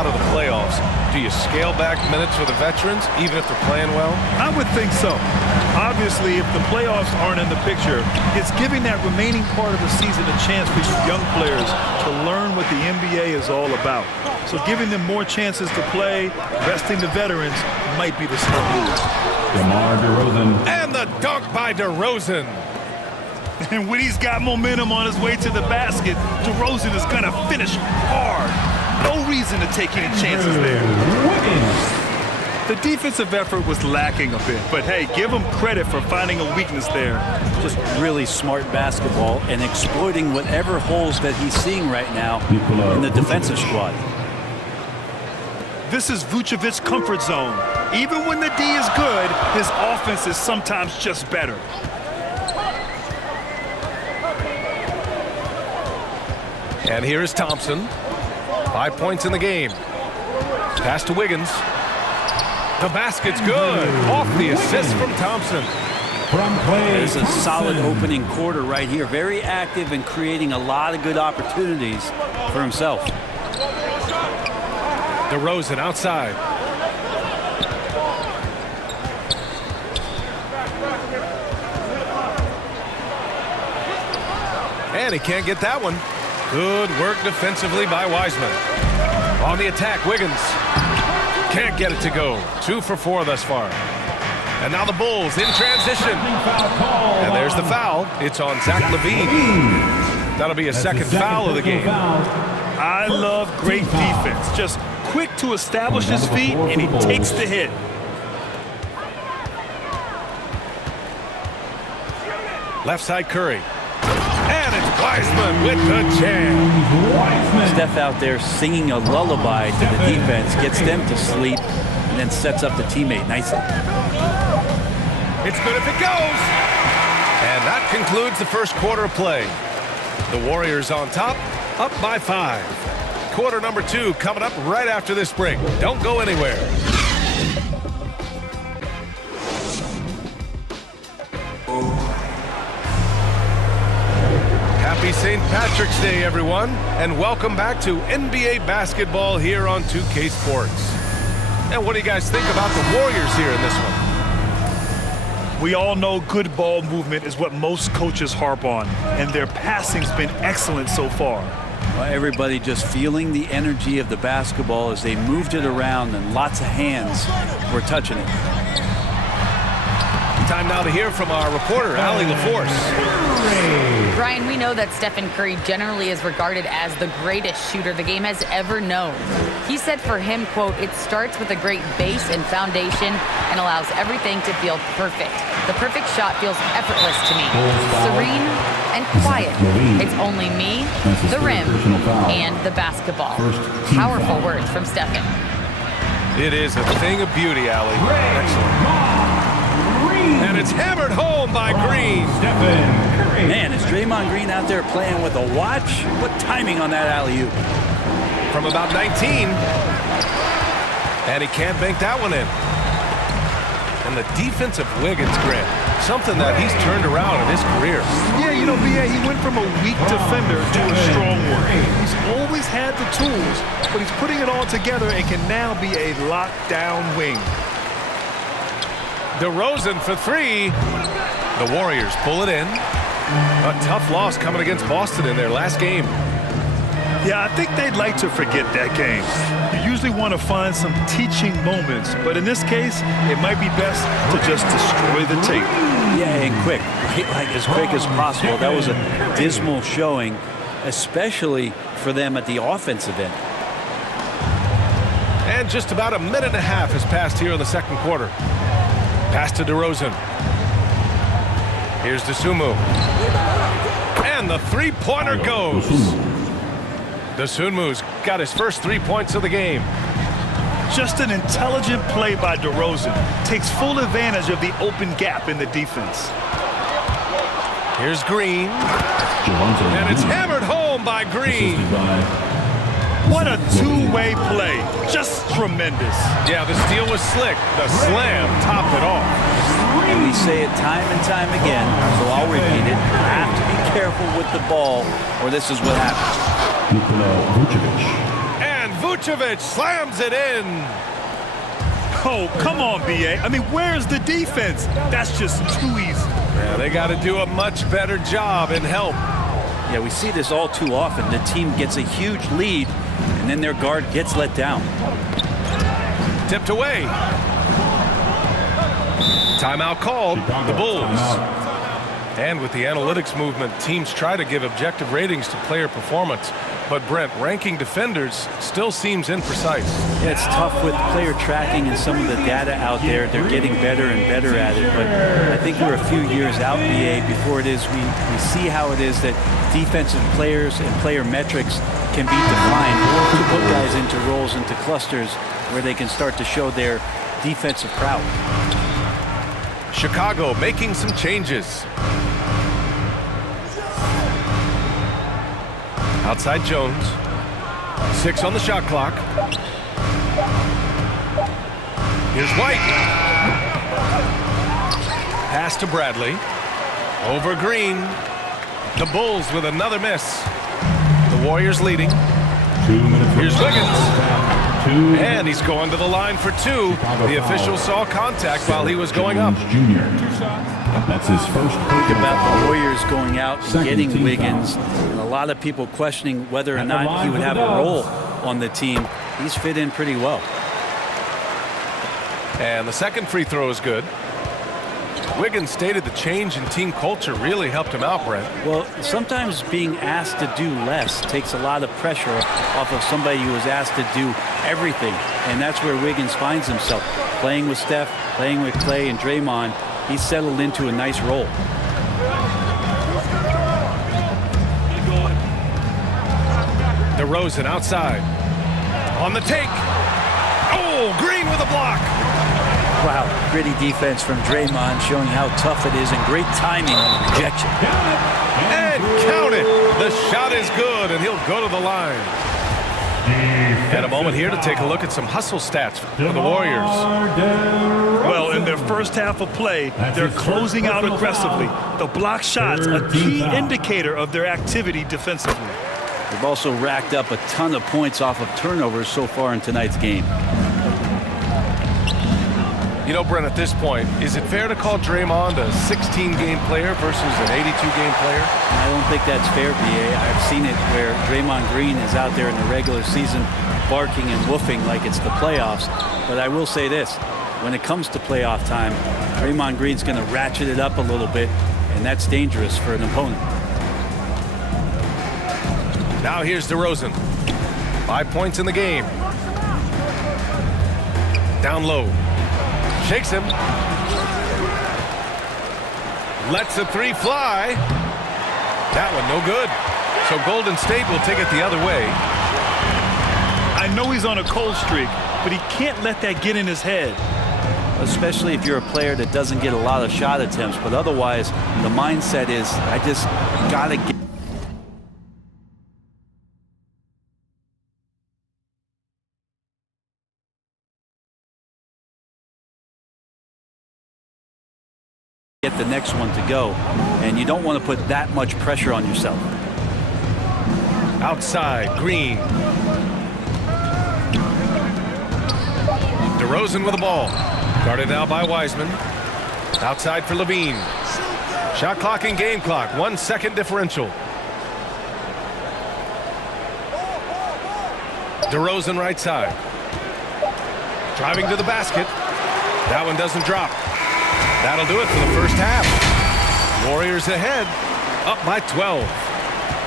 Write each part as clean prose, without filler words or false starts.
out of the playoffs, do you scale back minutes for the veterans, even if they're playing well? I would think so. Obviously, if the playoffs aren't in the picture, it's giving that remaining part of the season a chance for you young players to learn what the NBA is all about. So giving them more chances to play, resting the veterans, might be the smart move. DeMar DeRozan. And the dunk by DeRozan. And when he's got momentum on his way to the basket, DeRozan is going to finish hard. No reason to take any chances there. The defensive effort was lacking a bit, but hey, give him credit for finding a weakness there. Just really smart basketball and exploiting whatever holes that he's seeing right now in the defensive squad. This is Vucevic's comfort zone. Even when the D is good, his offense is sometimes just better. And here is Thompson. 5 points in the game. Pass to Wiggins. The basket's good. Off the assist from Thompson. There's a solid opening quarter right here. Very active and creating a lot of good opportunities for himself. DeRozan outside. And he can't get that one. Good work defensively by Wiseman. On the attack, Wiggins. Can't get it to go. 2 for 4 thus far. And now the Bulls in transition. And there's the foul. It's on Zach LaVine. That'll be a second foul of the game. I love great defense. Just quick to establish his feet, and he takes the hit. Left side, Curry. And it's Wiseman with the jam. Steph out there singing a lullaby to the defense, gets them to sleep, and then sets up the teammate nicely. It's good if it goes. And that concludes the first quarter of play. The Warriors on top, up by 5. Quarter number 2 coming up right after this break. Don't go anywhere. Happy St. Patrick's Day, everyone, and welcome back to NBA basketball here on 2K Sports. And what do you guys think about the Warriors here in this one? We all know good ball movement is what most coaches harp on, and their passing's been excellent so far. Well, everybody just feeling the energy of the basketball as they moved it around, and lots of hands were touching it. Time now to hear from our reporter, Allie LaForce. Brian, we know that Stephen Curry generally is regarded as the greatest shooter the game has ever known. He said for him, quote, "It starts with a great base and foundation and allows everything to feel perfect. The perfect shot feels effortless to me. Serene and quiet. It's only me, the rim, and the basketball." Powerful words from Stephen. It is a thing of beauty, Allie. Excellent. And it's hammered home by Green. Man, is Draymond Green out there playing with a watch? What timing on that alley-oop. From about 19. And he can't bank that one in. And the defense of Wiggins, Grant, something that he's turned around in his career. Yeah, you know, B.A., he went from a weak defender to a strong one. He's always had the tools, but he's putting it all together and can now be a lockdown wing. DeRozan for 3. The Warriors pull it in. A tough loss coming against Boston in their last game. Yeah, I think they'd like to forget that game. You usually want to find some teaching moments, but in this case, it might be best to just destroy the tape. Yeah, and quick, like as quick as possible. That was a dismal showing, especially for them at the offensive end. And just about a minute and a half has passed here in the second quarter. Pass to DeRozan. Here's Dosunmu. And the three-pointer goes. Dosunmu's got his first 3 points of the game. Just an intelligent play by DeRozan. Takes full advantage of the open gap in the defense. Here's Green. And it's hammered home by Green. What a two-way play. Just tremendous. Yeah, the steal was slick. The slam topped it off. And we say it time and time again, so I'll repeat it. You have to be careful with the ball, or this is what happens. And Vucevic slams it in. Oh, come on, B.A. I mean, where's the defense? That's just too easy. Yeah, they got to do a much better job in help. Yeah, we see this all too often. The team gets a huge lead, and then their guard gets let down. Tipped away. Timeout called. The Bulls. Timeout. And with the analytics movement, teams try to give objective ratings to player performance. But Brent, ranking defenders still seems imprecise. Yeah, it's tough with player tracking and some of the data out there. They're getting better and better at it. But I think we're a few years out, BA, before it is we see how it is that defensive players and player metrics can be defined to put guys into roles, into clusters where they can start to show their defensive prowess. Chicago making some changes. Outside Jones. 6 on the shot clock. Here's White. Pass to Bradley. Over Green. The Bulls with another miss. The Warriors leading. 2 minutes. Here's Wiggins. 2. And he's going to the line for 2. The official saw contact while he was going up. Junior. That's his first. Think about the Warriors going out and Second getting team Wiggins. foul. And a lot of people questioning whether or not he would have a role on the team. He's fit in pretty well. And the second free throw is good. Wiggins stated the change in team culture really helped him out, Brent. Well, sometimes being asked to do less takes a lot of pressure off of somebody who is asked to do everything. And that's where Wiggins finds himself. Playing with Steph, playing with Clay and Draymond, he's settled into a nice role. DeRozan outside. On the take. Oh, Green with a block. Wow, gritty defense from Draymond, showing how tough it is and great timing on the rejection. And count it. The shot is good, and he'll go to the line. And a moment here to take a look at some hustle stats for the Warriors. Well, in their first half of play, they're closing out aggressively. The block shots, a key indicator of their activity defensively. They've also racked up a ton of points off of turnovers so far in tonight's game. You know, Brent, at this point, is it fair to call Draymond a 16-game player versus an 82-game player? I don't think that's fair, BA. I've seen it where Draymond Green is out there in the regular season barking and woofing like it's the playoffs. But I will say this, when it comes to playoff time, Draymond Green's going to ratchet it up a little bit, and that's dangerous for an opponent. Now here's DeRozan. 5 points in the game. Down low. Shakes him. Lets the 3 fly. That one no good. So Golden State will take it the other way. I know he's on a cold streak, but he can't let that get in his head. Especially if you're a player that doesn't get a lot of shot attempts. But otherwise, the mindset is, I just got to get the next one to go, and you don't want to put that much pressure on yourself. Outside, Green. DeRozan with the ball. Guarded now by Wiseman. Outside for Levine. Shot clock and game clock. 1 second differential. DeRozan right side. Driving to the basket. That one doesn't drop. That'll do it for the first half. Warriors ahead, up by 12.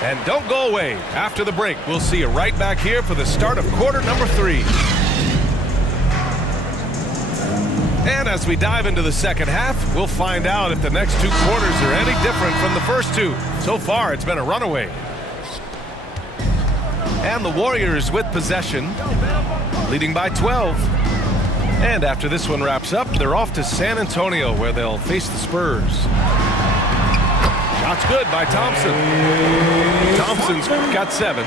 And don't go away. After the break, we'll see you right back here for the start of quarter number 3. And as we dive into the second half, we'll find out if the next 2 quarters are any different from the first 2. So far, it's been a runaway. And the Warriors with possession, leading by 12. And after this one wraps up, they're off to San Antonio, where they'll face the Spurs. Shot's good by Thompson. Thompson's got 7.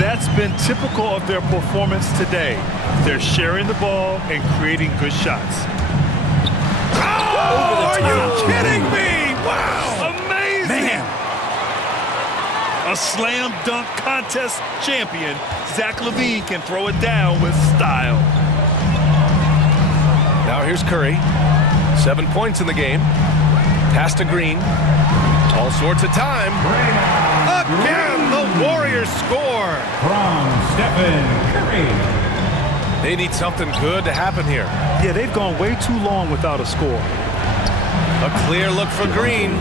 That's been typical of their performance today. They're sharing the ball and creating good shots. Oh, are you kidding me? Wow! Amazing! Man, A slam dunk contest champion, Zach LaVine can throw it down with style. Now here's Curry. 7 points in the game. Pass to Green. All sorts of time. Again, the Warriors score. From Stephen Curry. They need something good to happen here. Yeah, they've gone way too long without a score. A clear look for Green.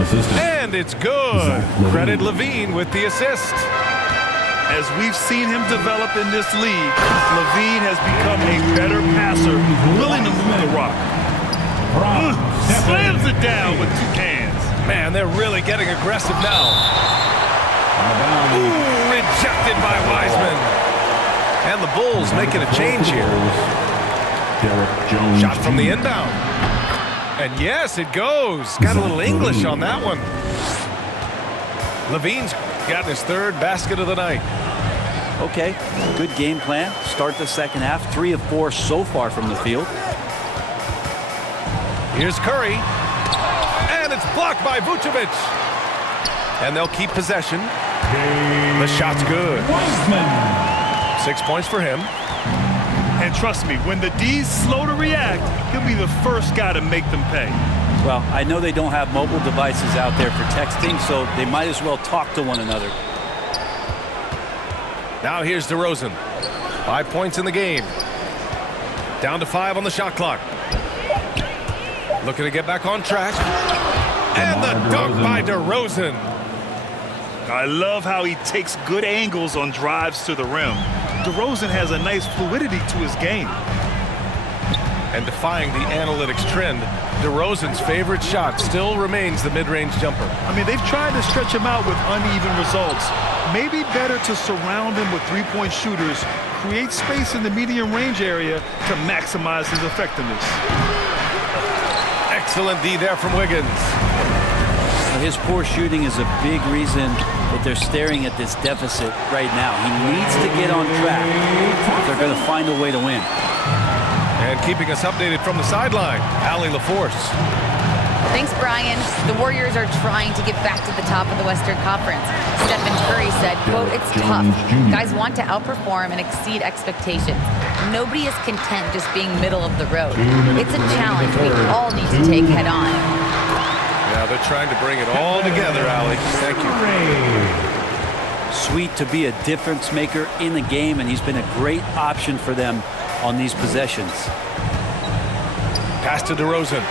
Assistant. And it's good. Credit Levine with the assist. As we've seen him develop in this league, LaVine has become a better passer, willing to move the rock. Slams it down with 2 hands. Man, they're really getting aggressive now. Ooh, rejected by Wiseman. And the Bulls making a change here. Derek Jones. Shot from the inbound. And yes, it goes. Got a little English on that one. Levine's gotten his 3rd basket of the night. Okay, good game plan. Start the second half. 3 of 4 so far from the field. Here's Curry. And it's blocked by Vucevic. And they'll keep possession. The shot's good. 6 points for him. And trust me, when the D's slow to react, he'll be the first guy to make them pay. Well, I know they don't have mobile devices out there for texting, so they might as well talk to one another. Now here's DeRozan. 5 points in the game. Down to 5 on the shot clock. Looking to get back on track. And the dunk by DeRozan. I love how he takes good angles on drives to the rim. DeRozan has a nice fluidity to his game. And defying the analytics trend, DeRozan's favorite shot still remains the mid-range jumper. I mean, they've tried to stretch him out with uneven results. Maybe better to surround him with 3-point shooters, create space in the medium range area to maximize his effectiveness. Excellent D there from Wiggins. His poor shooting is a big reason that they're staring at this deficit right now. He needs to get on track if they're going to find a way to win. And keeping us updated from the sideline, Allie LaForce. Thanks, Brian. The Warriors are trying to get back to the top of the Western Conference. Stephen Curry said, quote, "It's tough. Guys want to outperform and exceed expectations. Nobody is content just being middle of the road. It's a challenge we all need to take head on." Yeah, they're trying to bring it all together, Allie. Thank you. Sweet to be a difference maker in the game, and he's been a great option for them on these possessions. Pass to DeRozan.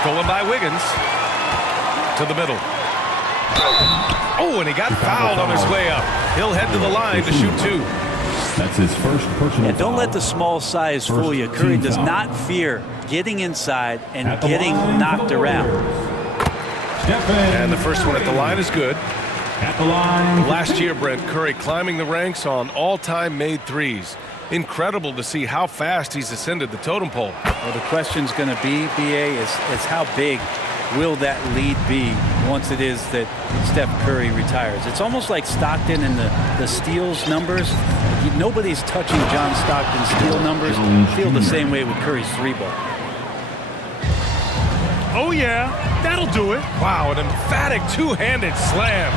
Stolen by Wiggins. To the middle. Oh, and he got fouled on his way up. He'll head to the line to shoot 2. That's his first personal And don't foul. let the small size fool you. Curry does not fear getting inside and getting knocked around. And the first one at the line is good. At the line. Last year, Brent, Curry climbing the ranks on all-time made threes. Incredible to see how fast he's ascended the totem pole. Well, the question's going to be, BA, is how big will that lead be once it is that Steph Curry retires? It's almost like Stockton and the steals numbers. Nobody's touching John Stockton's steal numbers. I feel the same way with Curry's 3-ball. Oh, yeah, that'll do it. Wow, an emphatic two-handed slam.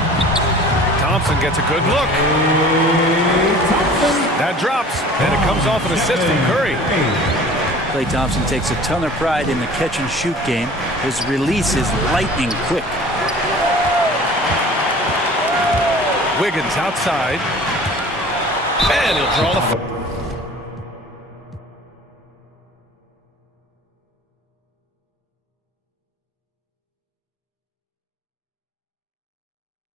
Thompson gets a good look. That drops, and it comes off an assist from Curry. Klay Thompson takes a ton of pride in the catch-and-shoot game. His release is lightning quick. Wiggins outside. And he'll draw the...